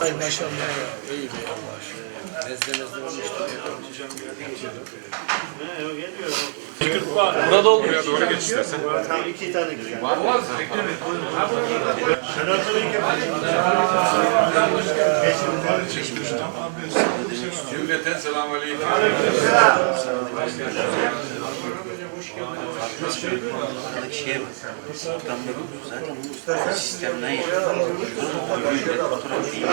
Ay maşallah. İyi be Allah. Nezle nezle olmuştu. Burada olmuyor. Doğru geç istersen. İki tane giriyor. Cümleten selamun aleyküm. Şeye bak. Ortamda bu. Zaten bu sistemden yapıyor. Fotoğraf değil.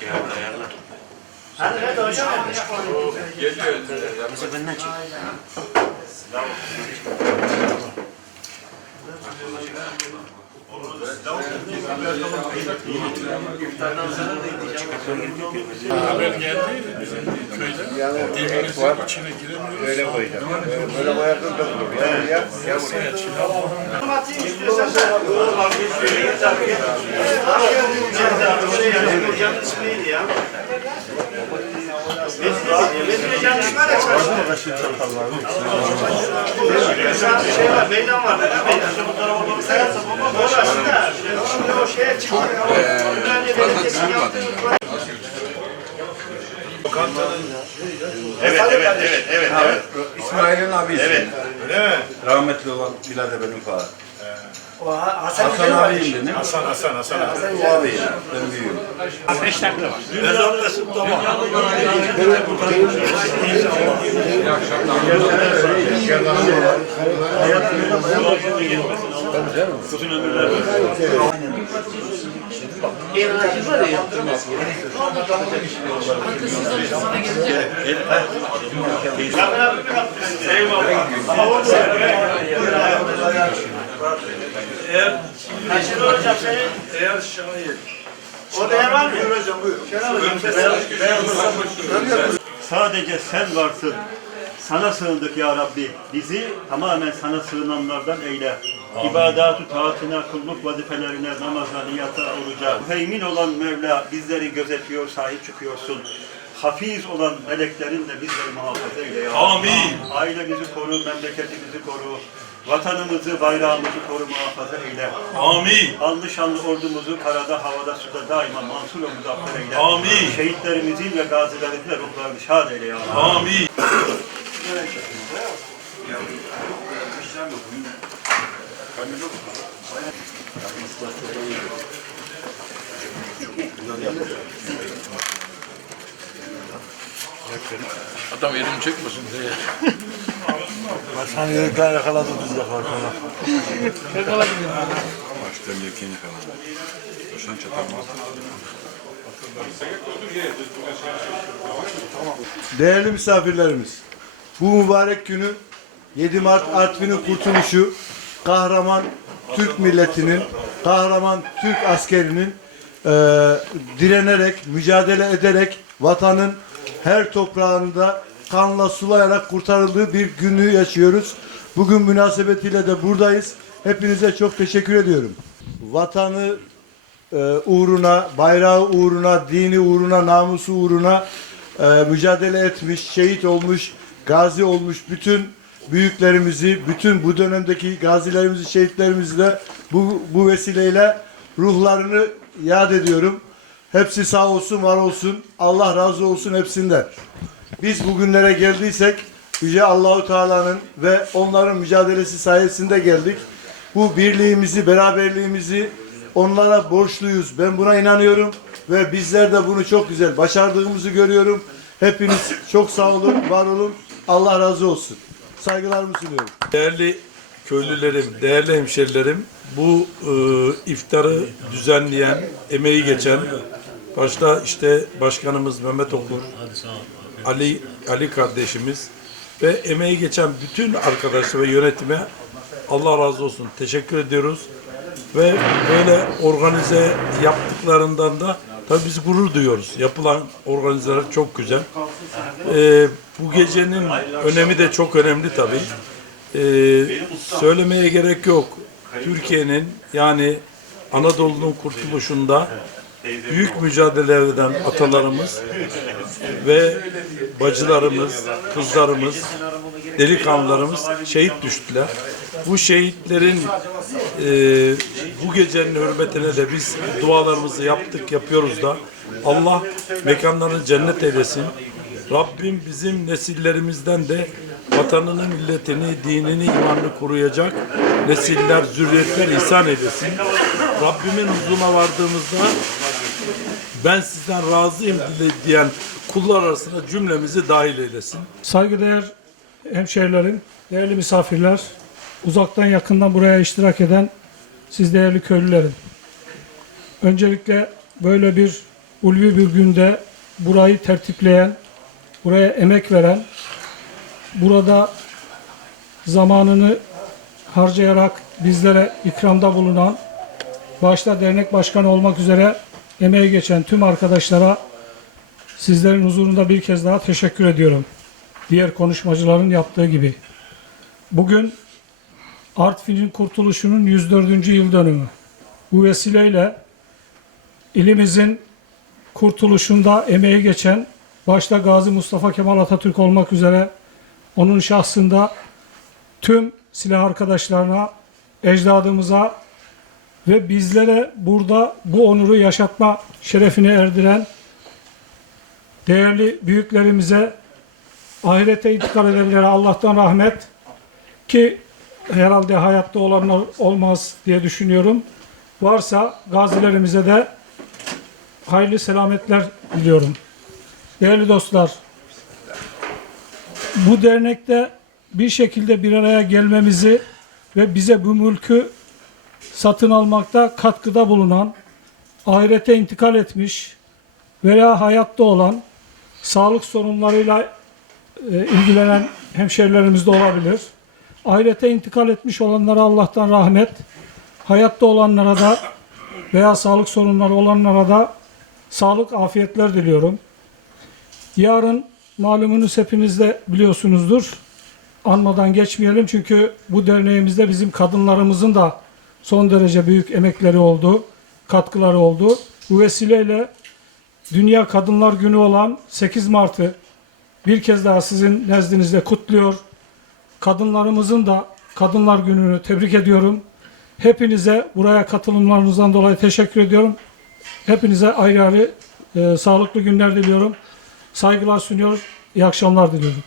Şey ayarlar. Hani nerede hocam? Geliyor. Mesela benden çek. Haber geldi bizim köyden. Evimizin içine giremiyoruz. Öyle koyacağım. Böyle koyardım da olur. Ya, ya, ya. İstiyorsan sen. Hocamın ismi neydi ya? Var. Şimdi o şeye. Fazla. Evet, evet, evet, evet, evet. İsmail'in abisi. Evet. Öyle mi? Rahmetli olan birader benim falan. Hasan Hasan abiyim benim. Hasan Hasan Hasan. O abiyim. Ben büyüğüm. Kaçıncı hocam senin? Eğer şayet O değer var mı? Sadece sen varsın. Sana sığındık ya Rabbi. Bizi tamamen sana sığınanlardan eyle. İbadatü taatına, kulluk vazifelerine, namaza, niyata, oruca. Müheymin olan Mevla bizleri gözetiyor, sahip çıkıyorsun. Hafiz olan meleklerin de bizleri muhafaza eyle ya. Amin. Ailemizi koru, memleketimizi koru. Vatanımızı, bayrağımızı koru, muhafaza eyle. Amin. Anlı şanlı ordumuzu karada, havada, suda daima mansur ve muzaffer eyle. Amin. Şehitlerimizin ve gazilerimizin de ruhlarını şad eyle ya. Rabbi. Amin. Adam elimi çekmesin diye. Başkan yürürken yakaladı bizi yakaladı. Baştan yekini falan. Boşan çatarmaz. Değerli misafirlerimiz, bu mübarek günü 7 Mart Artvin'in kurtuluşu, kahraman Türk milletinin, kahraman Türk askerinin eee, direnerek, mücadele ederek vatanın her toprağında kanla sulayarak kurtarıldığı bir günü yaşıyoruz. Bugün münasebetiyle de buradayız. Hepinize çok teşekkür ediyorum. Vatanı e, uğruna, bayrağı uğruna, dini uğruna, namusu uğruna e, mücadele etmiş, şehit olmuş, gazi olmuş bütün büyüklerimizi, bütün bu dönemdeki gazilerimizi, şehitlerimizi de bu, bu vesileyle ruhlarını yad ediyorum. Hepsi sağ olsun, var olsun. Allah razı olsun hepsinden. Biz bugünlere geldiysek Yüce Allahu Teala'nın ve onların mücadelesi sayesinde geldik. Bu birliğimizi, beraberliğimizi onlara borçluyuz. Ben buna inanıyorum ve bizler de bunu çok güzel başardığımızı görüyorum. Hepiniz çok sağ olun, var olun. Allah razı olsun. Saygılarımı sunuyorum. Değerli köylülerim, değerli hemşerilerim, bu e, iftarı düzenleyen, emeği geçen, başta işte başkanımız Mehmet Okur, Ali Ali kardeşimiz ve emeği geçen bütün arkadaşlar ve yönetime Allah razı olsun. Teşekkür ediyoruz. Ve böyle organize yaptıklarından da tabii biz gurur duyuyoruz. Yapılan organizeler çok güzel. E, bu gecenin önemi de çok önemli tabii. Ee, söylemeye gerek yok. Türkiye'nin yani Anadolu'nun kurtuluşunda büyük mücadele eden atalarımız ve bacılarımız, kızlarımız, delikanlılarımız şehit düştüler. Bu şehitlerin e, bu gecenin hürmetine de biz dualarımızı yaptık, yapıyoruz da Allah mekanlarını cennet eylesin. Rabbim bizim nesillerimizden de vatanını, milletini, dinini, imanını koruyacak nesiller, zürriyetler ihsan eylesin. Rabbimin huzuruna vardığımızda ben sizden razıyım diyen kullar arasına cümlemizi dahil eylesin. Saygıdeğer hemşehrilerim, değerli misafirler, uzaktan yakından buraya iştirak eden siz değerli köylülerim. Öncelikle böyle bir ulvi bir günde burayı tertipleyen, buraya emek veren, burada zamanını harcayarak bizlere ikramda bulunan, başta dernek başkanı olmak üzere emeği geçen tüm arkadaşlara sizlerin huzurunda bir kez daha teşekkür ediyorum diğer konuşmacıların yaptığı gibi. Bugün Artvin'in kurtuluşunun 104. yıl dönümü. Bu vesileyle ilimizin kurtuluşunda emeği geçen başta Gazi Mustafa Kemal Atatürk olmak üzere onun şahsında tüm silah arkadaşlarına, ecdadımıza ve bizlere burada bu onuru yaşatma şerefine erdiren değerli büyüklerimize ahirete intikal edenlere Allah'tan rahmet ki herhalde hayatta olanlar olmaz diye düşünüyorum. Varsa gazilerimize de hayırlı selametler diliyorum. Değerli dostlar, bu dernekte bir şekilde bir araya gelmemizi ve bize bu mülkü satın almakta katkıda bulunan, ahirete intikal etmiş veya hayatta olan, sağlık sorunlarıyla e, ilgilenen hemşerilerimiz de olabilir. Ahirete intikal etmiş olanlara Allah'tan rahmet, hayatta olanlara da veya sağlık sorunları olanlara da sağlık, afiyetler diliyorum. Yarın malumunuz hepiniz de biliyorsunuzdur. Anmadan geçmeyelim çünkü bu derneğimizde bizim kadınlarımızın da son derece büyük emekleri oldu, katkıları oldu. Bu vesileyle Dünya Kadınlar Günü olan 8 Mart'ı bir kez daha sizin nezdinizde kutluyor. Kadınlarımızın da Kadınlar Günü'nü tebrik ediyorum. Hepinize buraya katılımlarınızdan dolayı teşekkür ediyorum. Hepinize ayrı ayrı e, sağlıklı günler diliyorum. Saygılar sunuyor. İyi akşamlar diliyorum.